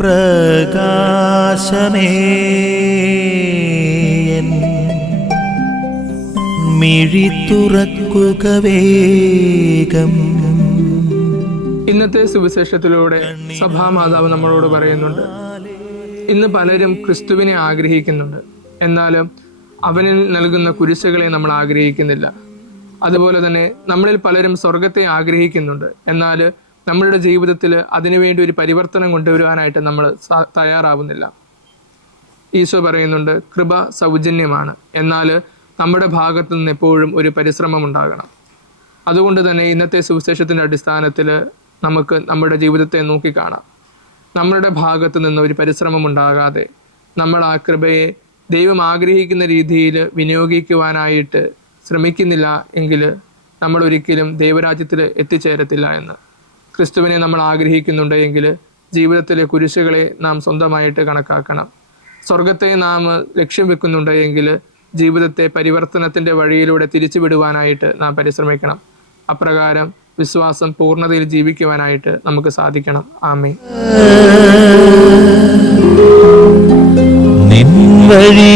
പ്രകാശമേ മിഴി തുറക്കുക വേഗം. ഇന്നത്തെ സുവിശേഷത്തിലൂടെ സഭാമാതാവ് നമ്മളോട് പറയുന്നുണ്ട്, ഇന്ന് പലരും ക്രിസ്തുവിനെ ആഗ്രഹിക്കുന്നുണ്ട്, എന്നാലും അവനിൽ നൽകുന്ന കുരിശുകളെ നമ്മൾ ആഗ്രഹിക്കുന്നില്ല. അതുപോലെ തന്നെ നമ്മളിൽ പലരും സ്വർഗത്തെ ആഗ്രഹിക്കുന്നുണ്ട്, എന്നാൽ നമ്മളുടെ ജീവിതത്തിൽ അതിനുവേണ്ടി ഒരു പരിവർത്തനം കൊണ്ടുവരുവാനായിട്ട് നമ്മൾ തയ്യാറാവുന്നില്ല. ഈശോ പറയുന്നുണ്ട്, കൃപ സൗജന്യമാണ്, എന്നാൽ നമ്മുടെ ഭാഗത്തു നിന്ന് എപ്പോഴും ഒരു പരിശ്രമം ഉണ്ടാകണം. അതുകൊണ്ട് തന്നെ ഇന്നത്തെ സുവിശേഷത്തിൻ്റെ അടിസ്ഥാനത്തിൽ നമുക്ക് നമ്മുടെ ജീവിതത്തെ നോക്കിക്കാണാം. നമ്മളുടെ ഭാഗത്തു നിന്ന് ഒരു പരിശ്രമം ഉണ്ടാകാതെ നമ്മൾ ആ കൃപയെ ദൈവം ആഗ്രഹിക്കുന്ന രീതിയിൽ വിനിയോഗിക്കുവാനായിട്ട് ശ്രമിക്കുന്നില്ല എങ്കിൽ നമ്മൾ ഒരിക്കലും ദൈവരാജ്യത്തിൽ എത്തിച്ചേരത്തില്ല എന്ന്. ക്രിസ്തുവിനെ നമ്മൾ ആഗ്രഹിക്കുന്നുണ്ട് എങ്കിൽ ജീവിതത്തിലെ കുരിശുകളെ നാം സ്വന്തമായിട്ട് കണക്കാക്കണം. സ്വർഗത്തെ നാം ലക്ഷ്യം വെക്കുന്നുണ്ട് എങ്കിൽ ജീവിതത്തെ പരിവർത്തനത്തിൻ്റെ വഴിയിലൂടെ തിരിച്ചുവിടുവാനായിട്ട് നാം പരിശ്രമിക്കണം. അപ്രകാരം വിശ്വാസം പൂർണ്ണതയിൽ ജീവിക്കുവാനായിട്ട് നമുക്ക് സാധിക്കണം. ആമേൻ. നിൻ വഴി